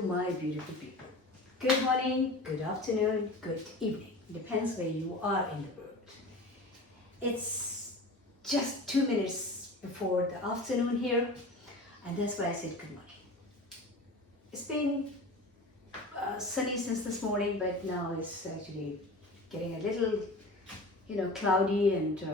Hello, my beautiful people. Good morning, good afternoon, good evening. Depends where you are in the world. It's just 2 minutes before the afternoon here, and that's why I said good morning. It's been sunny since this morning, but now it's actually getting a little, cloudy, and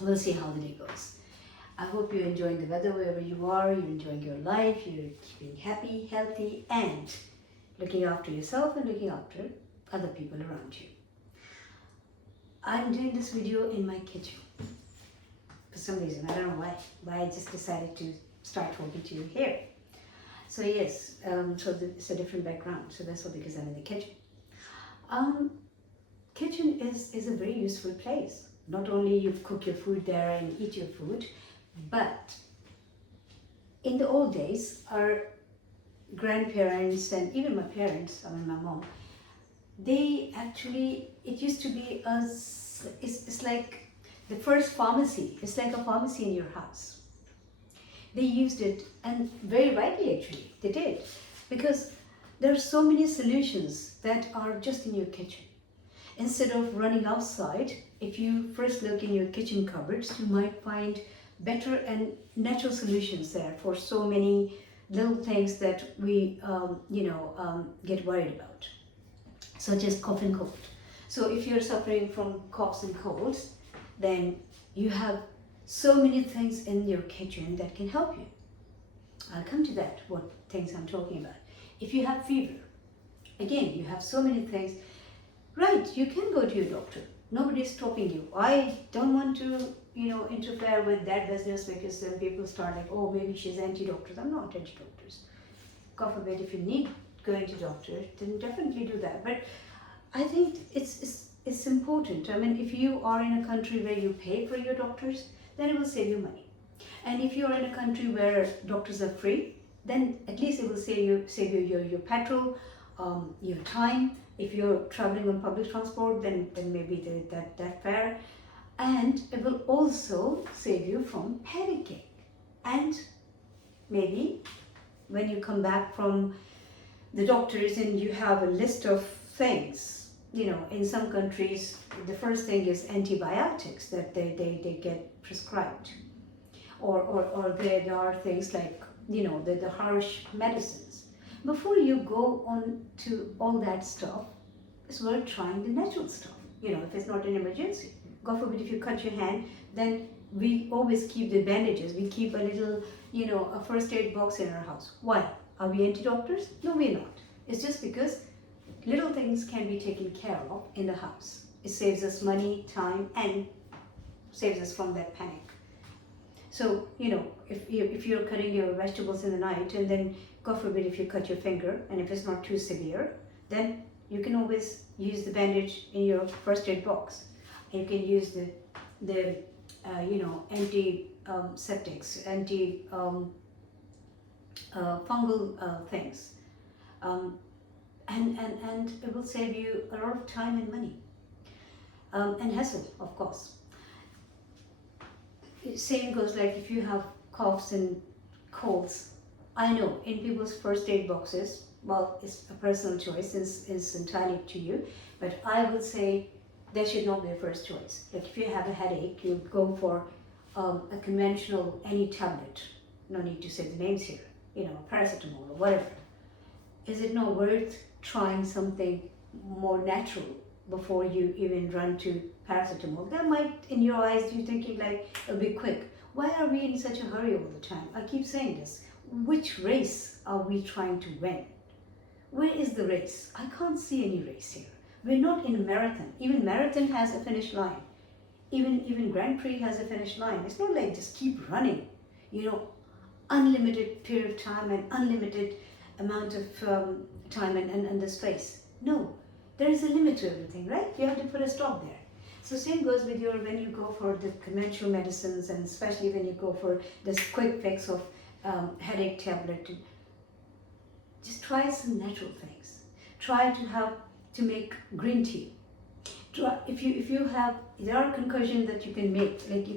we'll see how the day goes. I hope you're enjoying the weather wherever you are, you're enjoying your life, you're keeping happy, healthy, and looking after yourself and looking after other people around you. I'm doing this video in my kitchen. For some reason, I don't know why I just decided to start talking to you here. So yes, it's a different background, so that's all because I'm in the kitchen. Kitchen is a very useful place. Not only you cook your food there and eat your food, but in the old days, our grandparents and even my parents, my mom, it used to be it's like the first pharmacy. It's like a pharmacy in your house. They used it, and very rightly actually, they did. Because there are so many solutions that are just in your kitchen. Instead of running outside, if you first look in your kitchen cupboards, you might find better and natural solutions there for so many little things that we get worried about, such as cough and cold. So if you're suffering from coughs and colds, then you have so many things in your kitchen that can help you. I'll come to that, what things I'm talking about. If you have fever, again, you have so many things. Right, you can go to your doctor. Nobody's stopping you. I don't want to interfere with that business, because then people start like, oh, maybe she's anti-doctors. I'm not anti-doctors. God forbid, if you need going to doctor, then definitely do that. But I think it's important. I mean, if you are in a country where you pay for your doctors, then it will save you money. And if you're in a country where doctors are free, then at least it will save you your petrol, your time. If you're traveling on public transport, then maybe that fare. And it will also save you from panicking. And maybe when you come back from the doctors and you have a list of things, in some countries, the first thing is antibiotics that they get prescribed. Or there are things like, the harsh medicines. Before you go on to all that stuff, it's worth trying the natural stuff. If it's not an emergency. God forbid, if you cut your hand, then we always keep the bandages. We keep a little, a first aid box in our house. Why? Are we anti-doctors? No, we're not. It's just because little things can be taken care of in the house. It saves us money, time, and saves us from that panic. So, if you're cutting your vegetables in the night, and then, God forbid, if you cut your finger, and if it's not too severe, then you can always use the bandage in your first aid box. You can use the antiseptics, fungal things, and it will save you a lot of time and money, and hassle, of course. Same goes like if you have coughs and colds. I know in people's first aid boxes, well, it's a personal choice, it's entirely up to you, but I would say that should not be a first choice. Like if you have a headache, you go for a conventional, any tablet. No need to say the names here, paracetamol or whatever. Is it not worth trying something more natural before you even run to paracetamol? That might, in your eyes, you're thinking like, it'll be quick. Why are we in such a hurry all the time? I keep saying this. Which race are we trying to win? Where is the race? I can't see any race here. We're not in a marathon. Even marathon has a finish line. Even Grand Prix has a finish line. It's not like just keep running, unlimited period of time and unlimited amount of time and the space. No, there is a limit to everything, right? You have to put a stop there. So same goes with when you go for the conventional medicines, and especially when you go for this quick fix of headache tablet. Just try some natural things. Try to make green tea. If you have, there are concoctions that you can make. Like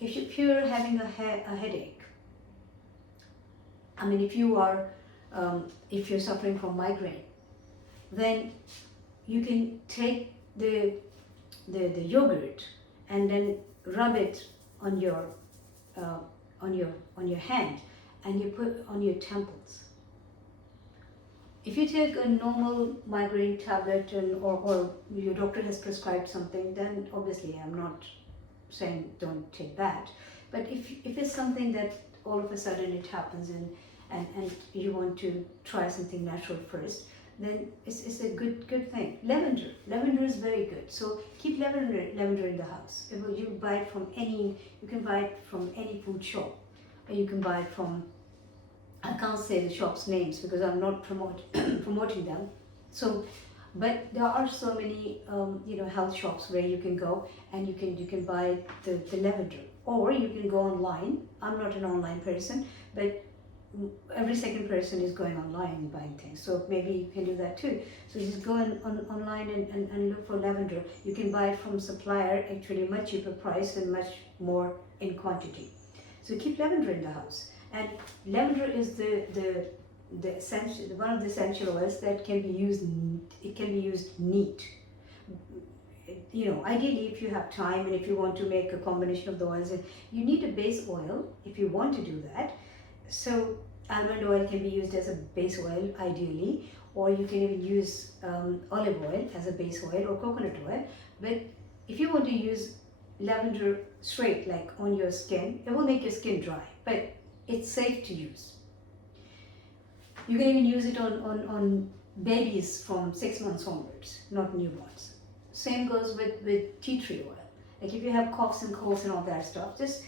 if you're having a headache, I mean, if you're suffering from migraine, then you can take the yogurt and then rub it on your uh, on your hand, and you put on your temples. If you take a normal migraine tablet, or your doctor has prescribed something, then obviously I'm not saying don't take that. But if it's something that all of a sudden it happens, and you want to try something natural first, then it's a good thing. Lavender is very good. So keep lavender in the house. You buy it from any, you can buy it from any food shop, or you can buy it from, I can't say the shop's names because I'm not promoting them. So, but there are so many health shops where you can go and you can buy the lavender, or you can go online. I'm not an online person, but every second person is going online and buying things, so maybe you can do that too. So just go online and look for lavender. You can buy it from supplier, actually much cheaper price and much more in quantity. So keep lavender in the house. And lavender is the essential, one of the essential oils that can be used. It can be used neat. Ideally, if you have time and if you want to make a combination of the oils, you need a base oil if you want to do that. So almond oil can be used as a base oil ideally, or you can even use olive oil as a base oil, or coconut oil. But if you want to use lavender straight, like on your skin, it will make your skin dry, but it's safe to use. You can even use it on babies from 6 months onwards, not newborns. Same goes with tea tree oil. Like if you have coughs and colds and all that stuff, just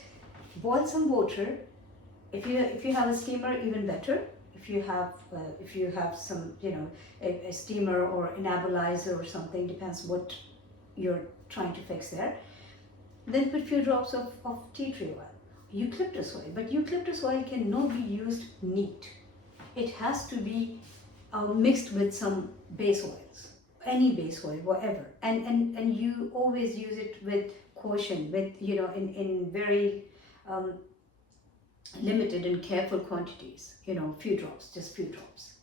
boil some water. If you have a steamer, even better. If you have some a steamer or a nebulizer or something, depends what you're trying to fix there. Then put few drops of tea tree oil, eucalyptus oil. But eucalyptus oil cannot be used neat. It has to be mixed with some base oils, any base oil, whatever. And you always use it with caution, with in very limited and careful quantities, few drops, just few drops.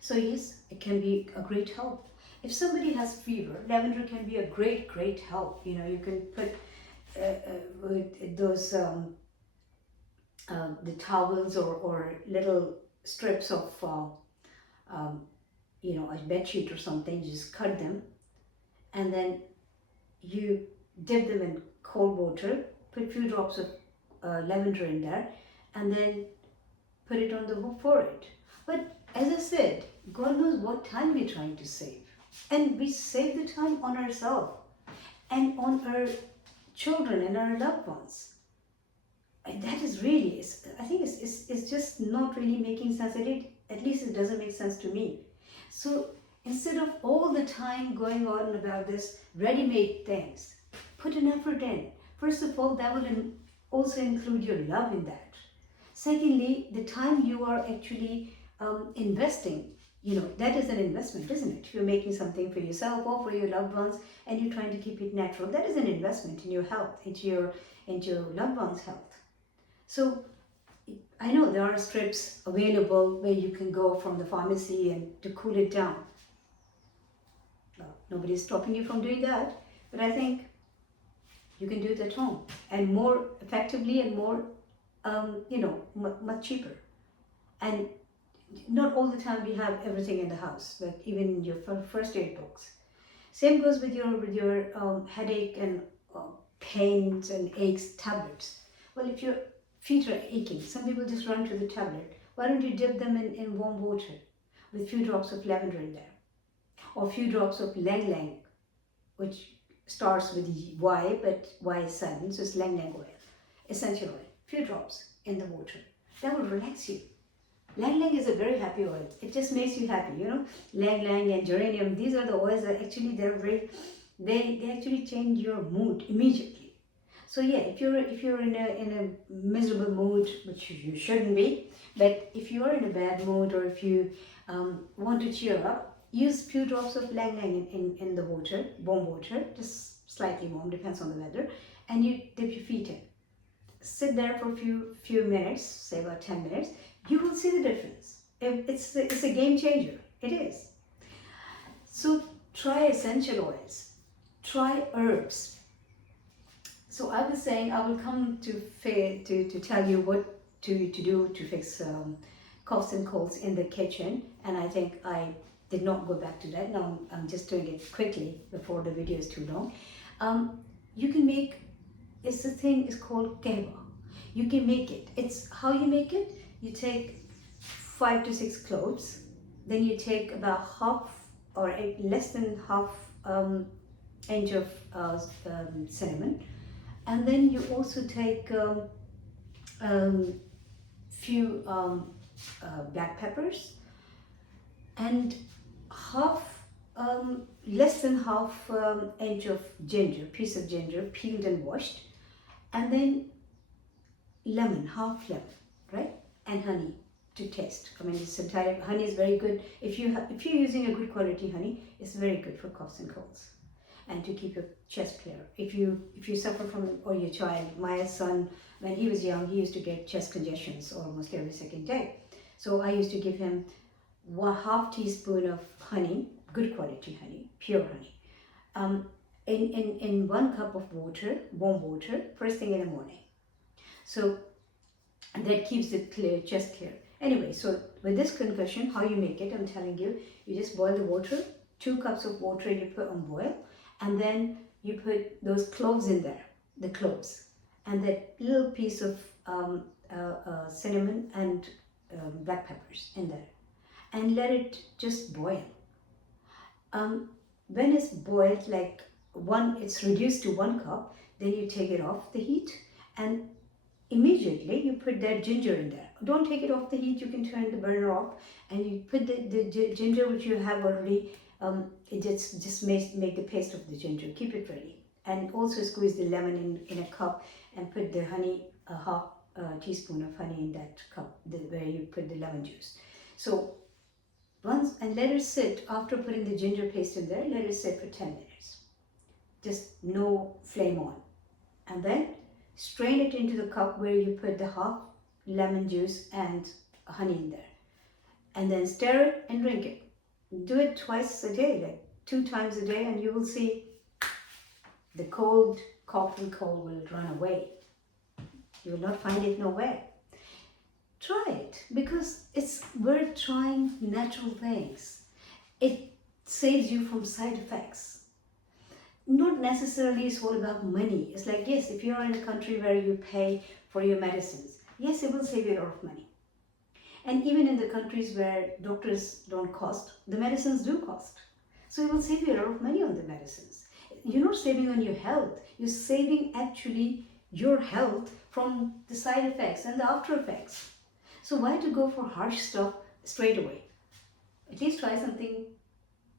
So yes, it can be a great help. If somebody has fever, lavender can be a great help. You can put with those the towels or little strips of a bed sheet or something. You just cut them, and then you dip them in cold water, put few drops of lavender in there, and then put it on the forehead. But as I said, God knows what time we're trying to save. And we save the time on ourselves and on our children and our loved ones. And that is really, I think it's just not really making sense. At least it doesn't make sense to me. So instead of all the time going on about this ready-made things, put an effort in. First of all, that will also include your love in that. Secondly, the time you are actually investing, that is an investment, isn't it? You're making something for yourself or for your loved ones, and you're trying to keep it natural. That is an investment in your health, into your loved one's health. So I know there are strips available where you can go from the pharmacy and to cool it down. Well, nobody's stopping you from doing that, but I think you can do it at home and more effectively and more, much cheaper. And not all the time we have everything in the house, but even in your first aid box. Same goes with your headache and pains and aches tablets. Well, if your feet are aching, some people just run to the tablet. Why don't you dip them in warm water with a few drops of lavender in there, or a few drops of Lang Lang, which starts with Y, but Y is silent, so it's Lang Lang oil, essential oil. Few drops in the water. That will relax you. Lang Lang is a very happy oil. It just makes you happy, Lang Lang and geranium, these are the oils that actually they actually change your mood immediately. So yeah, if you're in a miserable mood, which you shouldn't be, but if you are in a bad mood, or if you want to cheer up, use few drops of Lang Lang in the water, warm water, just slightly warm, depends on the weather, and you dip your feet in. Sit there for a few minutes, say about 10 minutes, You will see the difference. It's a game changer. It is. So try essential oils, try herbs. So I was saying I will come to tell you what to do to fix coughs and colds in the kitchen, and I think I did not go back to that. Now I'm just doing it quickly before the video is too long. You can make, it's the thing is called kahwa. You can make it. It's how you make it. You take 5 to 6 cloves, then you take about half or less than half inch of cinnamon, and then you also take few black peppers and half less than half inch of ginger, piece of ginger peeled and washed, and then lemon, half lemon, right, and honey to taste. I mean, this entire honey is very good. If you're using a good quality honey, it's very good for coughs and colds, and to keep your chest clear. If you suffer from, or your child, my son, when he was young, he used to get chest congestions almost every second day. So I used to give him 1/2 teaspoon of honey, good quality honey, pure honey, in 1 cup of water, warm water, first thing in the morning. So that keeps the chest clear. Anyway, so with this concussion, how you make it, I'm telling you, you just boil the water, 2 cups of water you put on boil, and then you put those cloves in there, the cloves, and that little piece of cinnamon and black peppers in there, and let it just boil. When it's boiled, like it's reduced to 1 cup, then you take it off the heat, and immediately you put that ginger in there. Don't take it off the heat, you can turn the burner off, and you put the ginger which you have already, it just make the paste of the ginger, keep it ready. And also squeeze the lemon in a cup and put the honey, a half teaspoon of honey in that cup where you put the lemon juice. So and let it sit, after putting the ginger paste in there, let it sit for 10 minutes. Just no flame on. And then strain it into the cup where you put the half lemon juice and honey in there. And then stir it and drink it. Do it twice a day, like 2 times a day, and you will see the cough and cold will run away. You will not find it nowhere. Try it, because it's worth trying natural things. It saves you from side effects. Not necessarily it's all about money. It's like, yes, if you're in a country where you pay for your medicines, yes, it will save you a lot of money. And even in the countries where doctors don't cost, the medicines do cost. So it will save you a lot of money on the medicines. You're not saving on your health. You're saving actually your health from the side effects and the after effects. So why to go for harsh stuff straight away? At least try something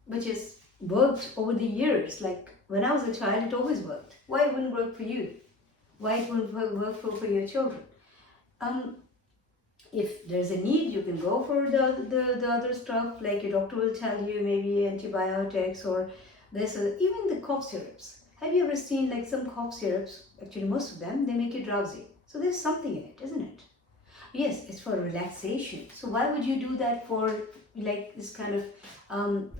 which has worked over the years. Like when I was a child, it always worked. Why it wouldn't work for you? Why it wouldn't work for your children? If there's a need, you can go for the other stuff, like your doctor will tell you, maybe antibiotics, or even the cough syrups. Have you ever seen like some cough syrups? Actually, most of them, they make you drowsy. So there's something in it, isn't it? Yes, it's for relaxation. So why would you do that for like this kind of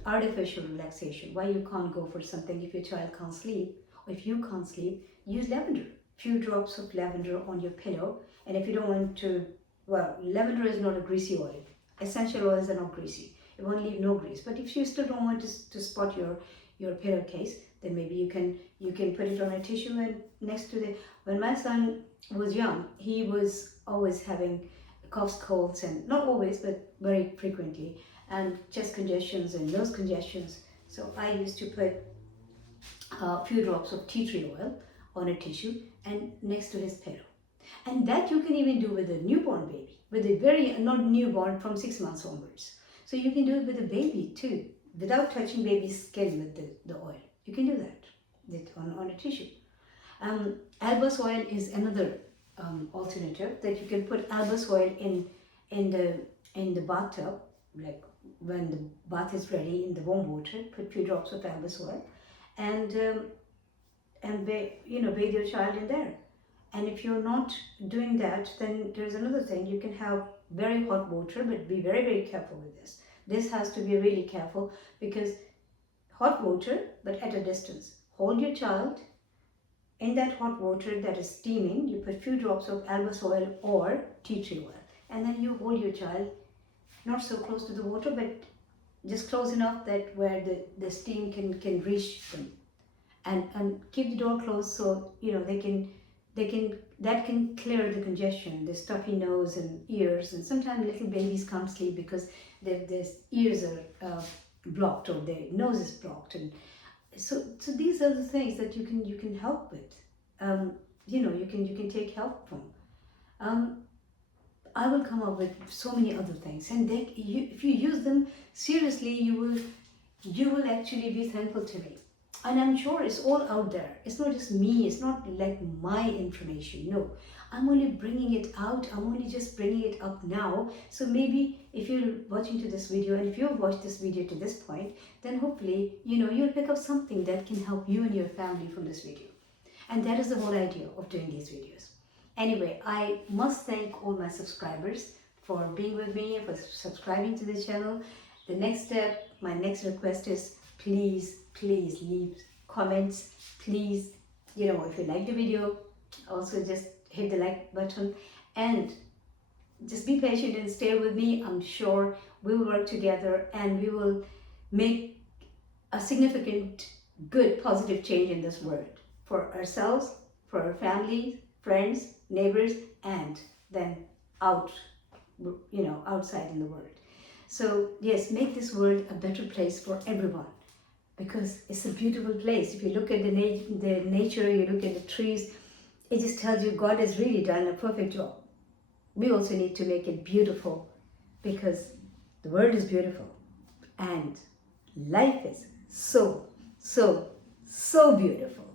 artificial relaxation? Why you can't go for something if your child can't sleep, or if you can't sleep, use lavender. Few drops of lavender on your pillow. And if you don't want to, well, lavender is not a greasy oil. Essential oils are not greasy. It won't leave no grease. But if you still don't want to spot your pillowcase, then maybe you can put it on a tissue and next to the. When my son was young, he was always having coughs, colds, and not always, but very frequently, and chest congestions and nose congestions. So I used to put a few drops of tea tree oil on a tissue and next to his pillow. And that you can even do with a newborn baby, with a not newborn, from 6 months onwards. So you can do it with a baby too, without touching baby's skin with the oil. You can do that on a tissue. Albus oil is another alternative, that you can put albus oil in the bathtub, like when the bath is ready, in the warm water, put few drops of albus oil, and bathe your child in there. And if you're not doing that, then there's another thing. You can have very hot water, but be very, very careful with this. This has to be really careful because hot water, but at a distance. Hold your child in that hot water that is steaming. You put few drops of albus oil or tea tree oil, and then you hold your child not so close to the water, but just close enough that where the steam can reach them, and keep the door closed so that can clear the congestion, the stuffy nose and ears, and sometimes little babies can't sleep because their ears are blocked or their nose is blocked, and so these are the things that you can help with. You can take help from. I will come up with so many other things, and if you use them seriously, you will actually be thankful to me. And I'm sure it's all out there. It's not just me. It's not like my information. No, I'm only bringing it out. I'm only just bringing it up now. So maybe if you're watching to this video, and if you've watched this video to this point, then hopefully you'll pick up something that can help you and your family from this video. And that is the whole idea of doing these videos. Anyway, I must thank all my subscribers for being with me, for subscribing to the channel. The next step, my next request is please leave comments. Please, if you like the video, also just hit the like button and just be patient and stay with me. I'm sure we will work together and we will make a significant, good, positive change in this world for ourselves, for our families, friends, neighbors, and then outside in the world. So yes, make this world a better place for everyone, because it's a beautiful place. If you look at the nature, you look at the trees, it just tells you God has really done a perfect job. We also need to make it beautiful, because the world is beautiful and life is so beautiful.